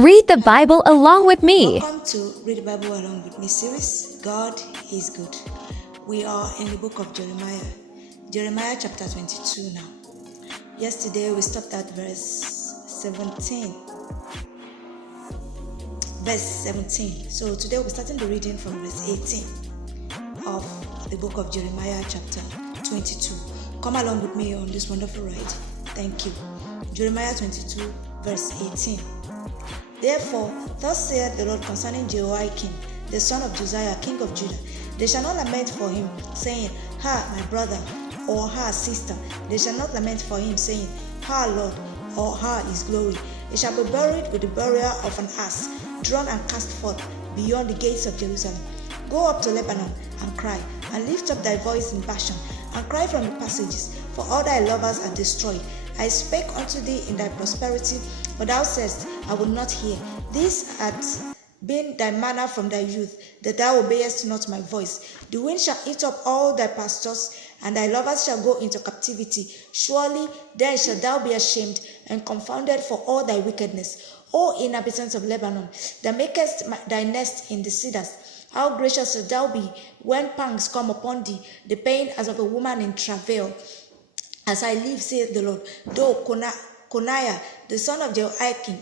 Read the Bible along with me. Welcome to Read the Bible Along with Me series. God is good. We are in the book of Jeremiah chapter 22 now. Yesterday we stopped at verse 17. So today we're starting the reading from verse 18 of the book of Jeremiah chapter 22. Come along with me on this wonderful ride. Thank you. Jeremiah 22 verse 18. Therefore, thus saith the Lord concerning Jehoiakim, the son of Josiah, king of Judah. They shall not lament for him, saying, Ha, my brother, or Ha, sister. They shall not lament for him, saying, Ha, Lord, or Ha, his glory. He shall be buried with the burial of an ass, drawn and cast forth beyond the gates of Jerusalem. Go up to Lebanon and cry, and lift up thy voice in Bashan, and cry from the passages, for all thy lovers are destroyed. I spake unto thee in thy prosperity, but thou saidst, I will not hear. This hath been thy manner from thy youth, that thou obeyest not my voice. The wind shall eat up all thy pastors, and thy lovers shall go into captivity. Surely then shalt thou be ashamed and confounded for all thy wickedness. O inhabitants of Lebanon, that makest thy nest in the cedars, how gracious shalt thou be when pangs come upon thee, the pain as of a woman in travail. As I live, saith the Lord, though Coniah, the son of Jehoiakim,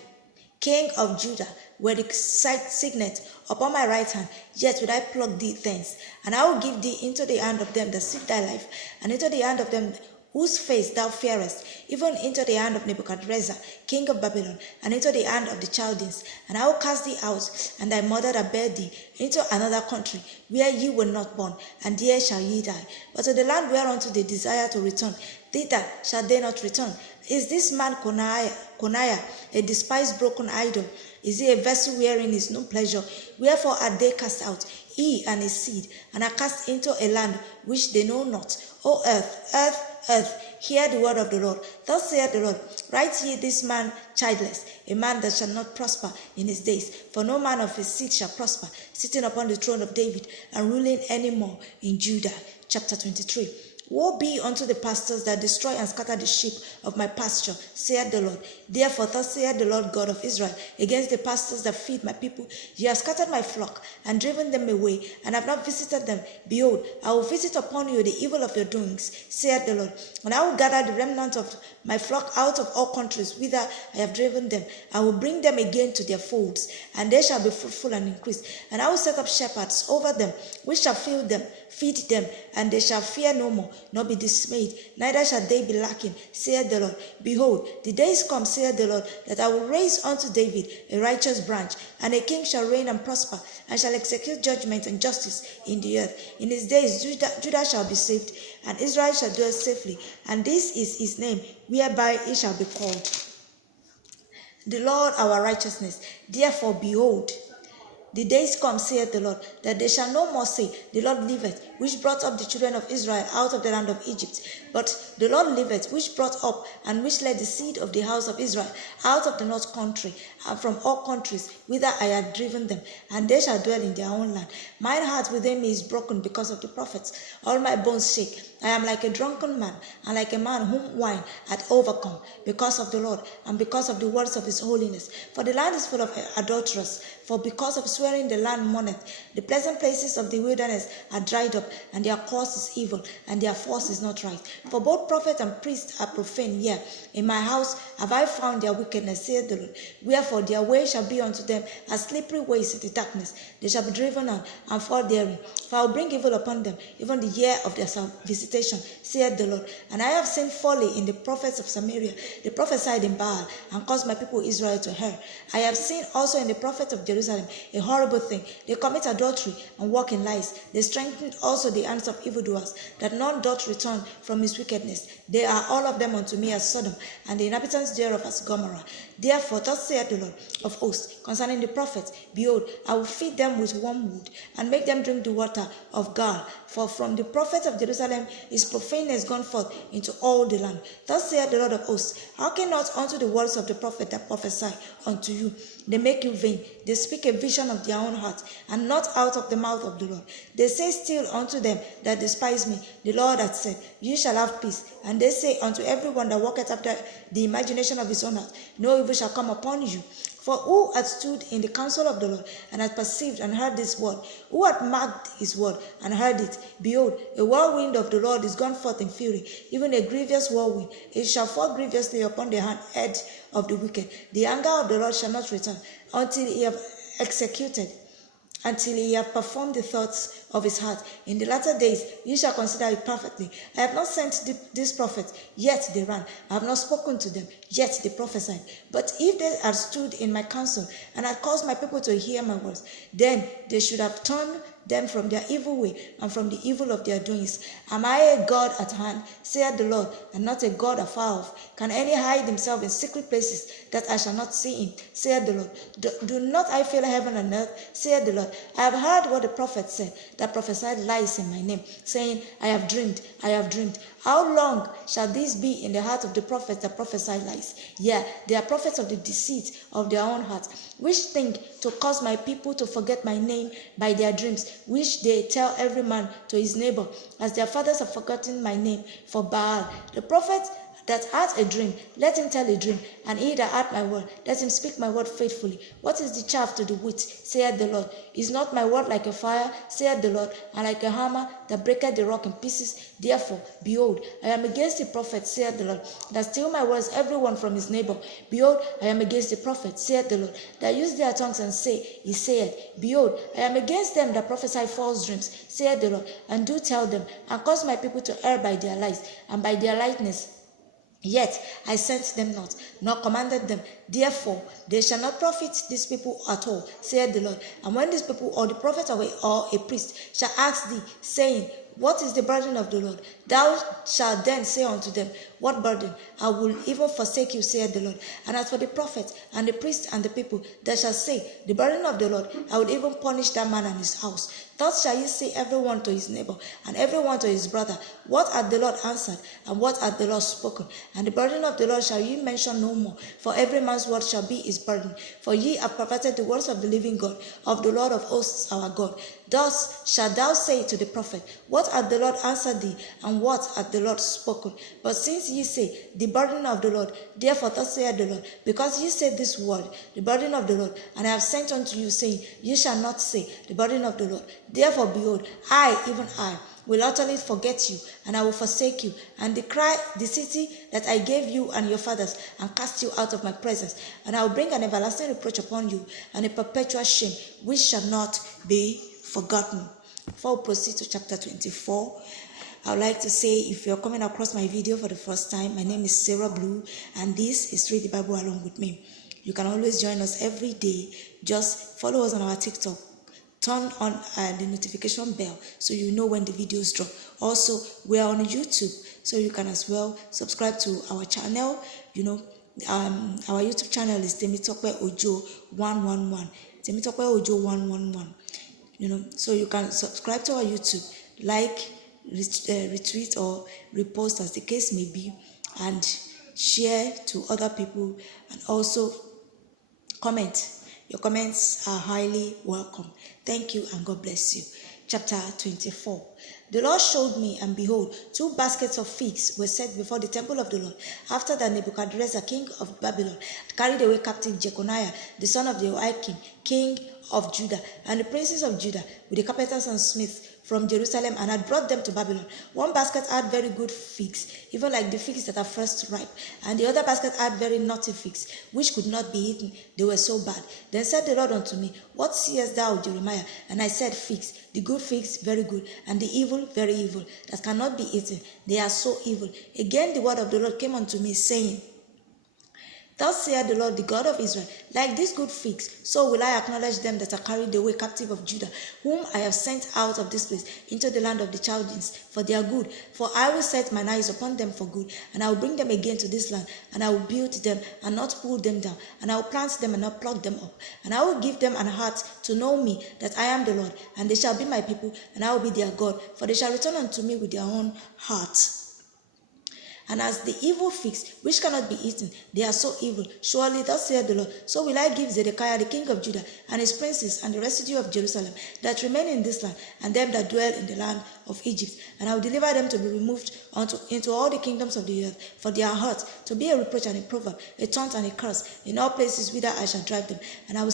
king of Judah, were the signet upon my right hand, yet would I pluck thee thence, and I will give thee into the hand of them that seek thy life, and into the hand of them whose face thou fearest, even into the hand of Nebuchadrezzar, king of Babylon, and into the hand of the Chaldeans. And I will cast thee out, and thy mother that bare thee, into another country, where ye were not born, and there shall ye die. But to the land whereunto they desire to return, thither shall they not return. Is this man Coniah a despised broken idol? Is he a vessel wherein is no pleasure? Wherefore are they cast out, he and his seed, and are cast into a land which they know not? O earth, earth, earth, hear the word of the Lord. Thus saith the Lord, write ye this man childless, a man that shall not prosper in his days, for no man of his seed shall prosper, sitting upon the throne of David, and ruling any more in Judah. Chapter 23. Woe be unto the pastors that destroy and scatter the sheep of my pasture, saith the Lord. Therefore, thus saith the Lord God of Israel, against the pastors that feed my people, ye have scattered my flock, and driven them away, and have not visited them. Behold, I will visit upon you the evil of your doings, saith the Lord. And I will gather the remnant of my flock out of all countries whither I have driven them. I will bring them again to their folds, and they shall be fruitful and increase. And I will set up shepherds over them, which shall feed them, and they shall fear no more, nor be dismayed, neither shall they be lacking, saith the Lord. Behold, the days come, saith the Lord, that I will raise unto David a righteous branch, and a king shall reign and prosper, and shall execute judgment and justice in the earth. In his days Judah shall be saved, and Israel shall dwell safely, and this is his name, whereby he shall be called the Lord our righteousness. Therefore, behold, the days come, saith the Lord, that they shall no more say, the Lord liveth, which brought up the children of Israel out of the land of Egypt. But the Lord liveth, which brought up and which led the seed of the house of Israel out of the north country, and from all countries whither I had driven them, and they shall dwell in their own land. Mine heart within me is broken because of the prophets. All my bones shake. I am like a drunken man, and like a man whom wine hath overcome, because of the Lord, and because of the words of his holiness. For the land is full of adulterers, for because of swearing the land mourneth. The pleasant places of the wilderness are dried up, and their course is evil, and their force is not right. For both prophet and priest are profane, yea, in my house have I found their wickedness, saith the Lord. Wherefore their way shall be unto them as slippery ways in the darkness. They shall be driven on, and fall therein. For I will bring evil upon them, even the year of their visitation, saith the Lord. And I have seen folly in the prophets of Samaria. They prophesied in Baal, and caused my people Israel to err. I have seen also in the prophets of Jerusalem a horrible thing. They commit adultery and walk in lies. They strengthen also the hands of evildoers, that none doth return from his wickedness. They are all of them unto me as Sodom, and the inhabitants thereof as Gomorrah. Therefore, thus saith the Lord of hosts concerning the prophets, behold, I will feed them with wormwood, and make them drink the water of gall. For from the prophets of Jerusalem is profaneness gone forth into all the land. Thus saith the Lord of hosts, hearken not unto the words of the prophet that prophesy unto you. They make you vain. They speak a vision of their own heart, and not out of the mouth of the Lord. They say still unto them that despise me, the Lord hath said, ye shall have peace. And they say unto everyone that walketh after the imagination of his own heart, no evil shall come upon you. For who hath stood in the counsel of the Lord, and hath perceived and heard this word? Who hath marked his word, and heard it? Behold, a whirlwind of the Lord is gone forth in fury, even a grievous whirlwind. It shall fall grievously upon the head of the wicked. The anger of the Lord shall not return, until he have executed, until he have performed the thoughts of his heart. In the latter days ye shall consider it perfectly. I have not sent these prophets, yet they ran. I have not spoken to them, yet they prophesied. But if they had stood in my counsel, and had caused my people to hear my words, then they should have turned them from their evil way, and from the evil of their doings. Am I a God at hand, saith the Lord, and not a God afar off? Can any hide himself in secret places, that I shall not see him, saith the Lord? Do not I fill heaven and earth, saith the Lord? I have heard what the prophet said, that prophesied lies in my name, saying, I have dreamed, I have dreamed. How long shall this be in the heart of the prophets that prophesy lies? Yeah, they are prophets of the deceit of their own hearts, which think to cause my people to forget my name by their dreams, which they tell every man to his neighbor, as their fathers have forgotten my name for Baal. The prophet that hath a dream, let him tell a dream, and he that hath my word, let him speak my word faithfully. What is the chaff to the wheat, saith the Lord? Is not my word like a fire, saith the Lord, and like a hammer that breaketh the rock in pieces? Therefore, behold, I am against the prophet, saith the Lord, that steal my words every one from his neighbor. Behold, I am against the prophet, saith the Lord, that use their tongues and say, he saith. Behold, I am against them that prophesy false dreams, saith the Lord, and do tell them, and cause my people to err by their lies, and by their lightness. Yet I sent them not, nor commanded them. Therefore, they shall not profit these people at all, saith the Lord. And when these people, or the prophet or a priest, shall ask thee, saying, what is the burden of the Lord? Thou shalt then say unto them, what burden? I will even forsake you, saith the Lord. And as for the prophet and the priest and the people, they shall say, the burden of the Lord, I will even punish that man and his house. Thus shall ye say every one to his neighbor, and every one to his brother, what hath the Lord answered, and what hath the Lord spoken? And the burden of the Lord shall ye mention no more, for every man's word shall be his burden. For ye have perverted the words of the living God, of the Lord of hosts our God. Thus shalt thou say to the prophet, what hath the Lord answered thee, and what hath the Lord spoken? But since ye say, the burden of the Lord, therefore thus saith the Lord, because ye said this word, the burden of the Lord, and I have sent unto you, saying, ye shall not say, the burden of the Lord. Therefore, behold, I, even I, will utterly forget you, and I will forsake you, and decry the city that I gave you and your fathers, and cast you out of my presence. And I will bring an everlasting reproach upon you, and a perpetual shame, which shall not be forgotten. Before we proceed to chapter 24, I would like to say, if you're coming across my video for the first time, my name is Sarah Blue, and this is Read the Bible Along with Me. You can always join us every day. Just follow us on our TikTok. Turn on the notification bell so you know when the videos drop. Also, we are on YouTube, so you can as well subscribe to our channel. Our YouTube channel is Temitope Ojo 111. Temitope Ojo 111. So you can subscribe to our YouTube, like, retweet, or repost, as the case may be, and share to other people, and also comment. Your comments are highly welcome. Thank you, and God bless you. Chapter 24. The Lord showed me, and behold, 2 baskets of figs were set before the temple of the Lord, after that Nebuchadnezzar, king of Babylon, carried away captive Jeconiah, the son of Jehoiakim, king of Judah, and the princes of Judah, with the carpenters and smiths from Jerusalem, and had brought them to Babylon. One basket had very good figs, even like the figs that are first ripe, and the other basket had very naughty figs, which could not be eaten, they were so bad. Then said the Lord unto me, what seest thou, Jeremiah? And I said, figs, the good figs very good, and the evil very evil, that cannot be eaten, they are so evil. Again the word of the Lord came unto me, saying, thus saith the Lord, the God of Israel, like these good figs, so will I acknowledge them that are carried away captive of Judah, whom I have sent out of this place into the land of the Chaldeans for their good. For I will set mine eyes upon them for good, and I will bring them again to this land, and I will build them and not pull them down, and I will plant them and not pluck them up, and I will give them an heart to know me, that I am the Lord, and they shall be my people, and I will be their God, for they shall return unto me with their own heart, And as the evil figs, which cannot be eaten, they are so evil. Surely thus saith the Lord, so will I give Zedekiah the king of Judah, and his princes, and the residue of Jerusalem, that remain in this land, and them that dwell in the land of Egypt. And I will deliver them to be removed into all the kingdoms of the earth, for their hearts to be a reproach and a proverb, a taunt and a curse, in all places whither I shall drive them. And I will